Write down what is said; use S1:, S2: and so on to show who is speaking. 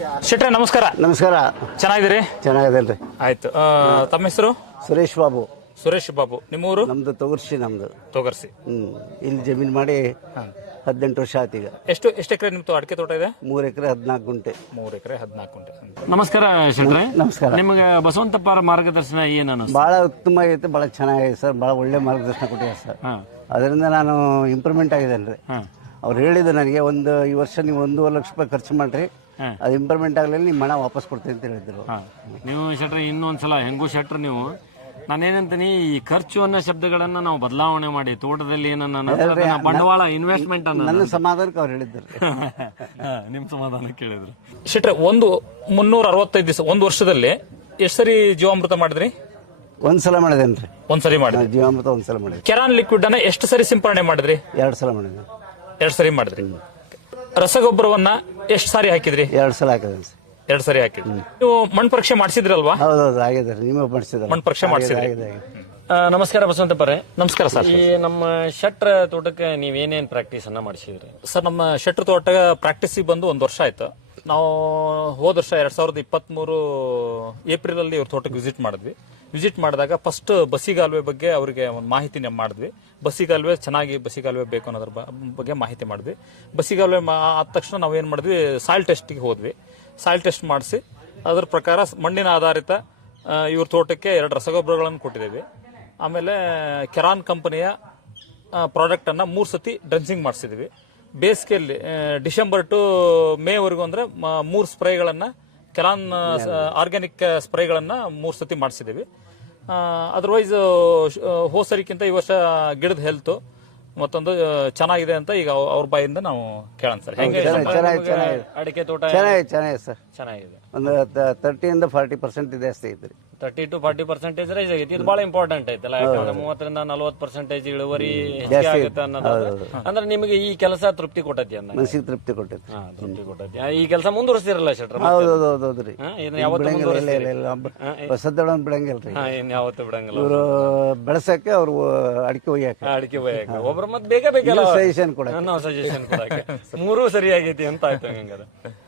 S1: ಶೆಟ್ರೆ ನಮಸ್ಕಾರ.
S2: ನಮಸ್ಕಾರ.
S1: ಚೆನ್ನಾಗಿದ್ದೀರಿ?
S2: ಚೆನ್ನಾಗಿದ್ದೇನೆ ರೀ.
S1: ಆಯ್ತು. ತಮ್ಮ ಹೆಸರು?
S2: ಸುರೇಶ್ ಬಾಬು.
S1: ಸುರೇಶ್ ಬಾಬು. ನಿಮ್ಮೂರು?
S2: ನಮ್ದು ತೊಗರ್ಸಿ. ನಮ್ದು
S1: ತೊಗರ್ಸಿ.
S2: ಇಲ್ಲಿ ಜಮೀನು ಮಾಡಿ 18 ವರ್ಷ ಆಯ್ತು. ಈಗ
S1: ಎಷ್ಟು ಎಕರೆ ನಿಮ್ದು ಅಡಿಕೆ ತೋಟ ಇದೆ?
S2: 3 ಎಕರೆ 14 ಗುಂಟೆ.
S1: 3 ಎಕರೆ 14 ಗುಂಟೆ.
S3: ನಮಸ್ಕಾರ ಶೆಟ್ರೆ.
S2: ನಮಸ್ಕಾರ.
S3: ನಿಮಗೆ ಬಸವಂತಪ್ಪ ಅವರ ಮಾರ್ಗದರ್ಶನ ಏನು ಅನಿಸ್ತು?
S2: ಭಾಳ ಉತ್ತಮ ಆಗೈತೆ, ಭಾಳ ಚೆನ್ನಾಗಿದೆ ಸರ್. ಭಾಳ ಒಳ್ಳೆ ಮಾರ್ಗದರ್ಶನ ಕೊಟ್ಟಿದ್ದಾರೆ ಸರ್. ಅದರಿಂದ ನಾನು ಇಂಪ್ರೂವ್ಮೆಂಟ್ ಆಗಿದ್ದೇನೆ ರೀ. ಅವ್ರು ಹೇಳಿದ್ರು ನನಗೆ, ಈ ವರ್ಷ ನೀವು 1.5 ಲಕ್ಷ ರೂಪಾಯಿ ಖರ್ಚು ಮಾಡ್ರಿ, ಅದು ಇಂಪ್ರೂವ್ಮೆಂಟ್ ಆಗಲಿಲ್ಲ ನಿಮ್ಮ ಹಣ ವಾಪಸ್ ಕೊಡ್ತೀನಿ ಅಂತ ಹೇಳಿದ್ರು.
S3: ನೀವು ಶೆಟ್ರೆ ಇನ್ನೊಂದ್ಸಲ ಹೆಂಗೂ ಶೆಟ್ರೆ ನೀವು ನಾನೇನಂತೀನಿ, ಈ ಖರ್ಚು ಅನ್ನೋ ಶಬ್ದಗಳನ್ನ ನಾವು ಬದಲಾವಣೆ ಮಾಡಿ ತೋಟದಲ್ಲಿ ಏನನ್ನ ಬಂಡವಾಳ ಇನ್ವೆಸ್ಟ್ಮೆಂಟ್ ಅನ್ನ
S2: ನನ್ನ ಸಮಾಧಾನಕ್ಕೆ ಅವ್ರು ಹೇಳಿದ್ರು.
S3: ನಿಮ್ ಸಮಾಧಾನ ಕೇಳಿದ್ರು.
S1: ಶೆಟ್ರೆ 365 ದಿವಸ 1 ವರ್ಷದಲ್ಲಿ ಎಷ್ಟು ಸರಿ ಜೀವಾಮೃತ ಮಾಡಿದ್ರಿ?
S2: ಒಂದ್ಸಲ ಮಾಡಿದೇನ್ರಿ.
S1: ಒಂದ್ಸರಿ ಮಾಡಿದ್ರಿ.
S2: ಜೀವಾಮೃತ ಒಂದ್ಸಲ ಮಾಡಿದ್ರಿ.
S1: ಕೆರಾನ್ ಲಿಕ್ವಿಡ್ ಅನ್ನ ಎಷ್ಟು ಸರಿ ಸಿಂಪರಣೆ ಮಾಡಿದ್ರಿ?
S2: 2 ಸಲ ಮಾಡಿದ್ರಿ.
S1: 2 ಸರಿ ಮಾಡಿದ್ರಿ. ರಸಗೊಬ್ಬರವನ್ನ ಎಷ್ಟು ಸಾರಿ ಹಾಕಿದ್ರಿ?
S2: 2 ಸಲ ಹಾಕಿದ್ದೇನೆ ಸರ್.
S1: 2 ಸರಿ ಹಾಕಿದ್ರಿ. ನೀವು ಮಣ್ಣು ಪರೀಕ್ಷೆ ಮಾಡಿಸಿದ್ರಲ್ವಾ?
S2: ಹೌದೌದು, ಆಗಿದೆ. ನೀವು ಮಾಡಿಸಿದ್ರೆ
S1: ಮಣ್ಣು ಪರೀಕ್ಷೆ ಮಾಡಿಸಿದ್ರಿ.
S3: ನಮಸ್ಕಾರ ಬಸವಂತಪ್ಪರೇ.
S1: ನಮಸ್ಕಾರ ಸರ್.
S3: ಈ ನಮ್ಮ ಶೆಟ್ರ ತೋಟಕ್ಕೆ ನೀವೇನೇನ್ ಪ್ರಾಕ್ಟೀಸ್ ಅನ್ನ ಮಾಡಿಸಿದ್ರಿ?
S1: ಸರ್, ನಮ್ಮ ಶೆಟ್ರ ತೋಟ ಪ್ರಾಕ್ಟೀಸಿಗೆ ಬಂದು 1 ವರ್ಷ ಆಯ್ತು. ನಾವು ಹೋದ ವರ್ಷ 2023 ಏಪ್ರಿಲ್ ಅಲ್ಲಿ ಇವ್ರ ತೋಟಕ್ಕೆ ವಿಸಿಟ್ ಮಾಡಿದ್ವಿ. ವಿಸಿಟ್ ಮಾಡಿದಾಗ ಫಸ್ಟ್ ಬಸಿಗಾಲುವೆ ಬಗ್ಗೆ ಅವರಿಗೆ ಒಂದು ಮಾಹಿತಿ ಮಾಡಿದ್ವಿ. ಬಸಿಗಾಲುವೆ ಚೆನ್ನಾಗಿ ಬಸಿಗಾಲುವೆ ಬೇಕು ಅನ್ನೋದ್ರ ಬಗ್ಗೆ ಮಾಹಿತಿ ಮಾಡಿದ್ವಿ. ಬಸಿಗಾಲುವೆ ಆದ ತಕ್ಷಣ ನಾವು ಏನು ಮಾಡಿದ್ವಿ, ಸಾಯಿಲ್ ಟೆಸ್ಟಿಗೆ ಹೋದ್ವಿ. ಸಾಯಿಲ್ ಟೆಸ್ಟ್ ಮಾಡಿಸಿ ಅದ್ರ ಪ್ರಕಾರ ಮಣ್ಣಿನ ಆಧಾರಿತ ಇವ್ರ ತೋಟಕ್ಕೆ 2 ರಸಗೊಬ್ಬರಗಳನ್ನು ಕೊಟ್ಟಿದ್ದೇವೆ. ಆಮೇಲೆ ಕೆರಾನ್ ಕಂಪನಿಯ ಪ್ರಾಡಕ್ಟನ್ನು 3 ಸತಿ ಡ್ರೆಂಚಿಂಗ್ ಮಾಡಿಸಿದ್ವಿ. ಬೇಸಿಗೆಯಲ್ಲಿ ಡಿಸೆಂಬರ್ ಟು ಮೇವರೆಗೂ ಅಂದರೆ 3 ಸ್ಪ್ರೇಗಳನ್ನು, ಕೆರಾನ್ ಆರ್ಗ್ಯಾನಿಕ್ ಸ್ಪ್ರೇಗಳನ್ನು 3 ಸತಿ ಮಾಡಿಸಿದ್ದೀವಿ. ಅದರ್ವೈಸ್ ಹೋಸರಿಕ್ಕಿಂತ ಈ ವರ್ಷ ಗಿಡದ ಹೆಲ್ತ್ ಮತ್ತೊಂದು ಚೆನ್ನಾಗಿದೆ ಅಂತ ಈಗ ಅವ್ರ ಬಾಯಿಂದ ನಾವು ಕೇಳೋಣ ಸರ್. ಹೆಂಗೆ
S3: ಅಡಿಕೆ ತೋಟ?
S2: ಚೆನ್ನಾಗಿದೆ ಸರ್.
S3: ಚೆನ್ನಾಗಿದೆ.
S2: ಒಂದು 30 to 40% ಜಾಸ್ತಿ ಐತ್ರಿ.
S3: 30 to 40% ರೈಸ್ ಆಗೈತಿ. ಇದು ಬಹಳ ಇಂಪಾರ್ಟೆಂಟ್ ಐತಲ್ಲ, ಯಾಕಂದ್ರೆ 30 ರಿಂದ 40% ಇಳುವರಿ ಹೆಚ್ಚಿಗೆ ಆಗುತ್ತೆ ಅನ್ನೋದು. ಅಂದ್ರೆ ನಿಮಗೆ ಈ ಕೆಲಸ ತೃಪ್ತಿ ಕೊಟ್ಟೈತಿ ಅಂದ?
S2: ಮನಸ್ಸಿಗೆ ತೃಪ್ತಿ ಕೊಟ್ಟೈತಿ.
S3: ತೃಪ್ತಿ ಕೊಟ್ಟೈತಿ. ಈ ಕೆಲಸ ಮುಂದುವರಿಸ್ತಿರಲ್ಲ ಶೆಟ್ರ?
S2: ಹೌದೌದ್ರಿ. ಹೊಸದೊಳನ್ ಬಿಡಂಗಿಲ್ರಿ.
S3: ಯಾವತ್ತು ಬಿಡಂಗಿಲ್ಲ.
S2: ಇವರು ಬೆಳೆಸಕ್ಕೆ ಅವ್ರು ಅಡಿಕೆ ಒಯ್ಯಾಕ
S3: ಒಬ್ರು ಮತ್ತೆ ಬೇಗ ಬೇಕಲ್ಲ
S2: ಸಜೆಷನ್ ಕೊಡ
S3: ಸಜೆಷನ್ ಕೊಡಕ್ಕೆ 3 ಸರಿ ಆಗೈತಿ ಅಂತ ಆಯ್ತು. ಹಂಗಾರೆ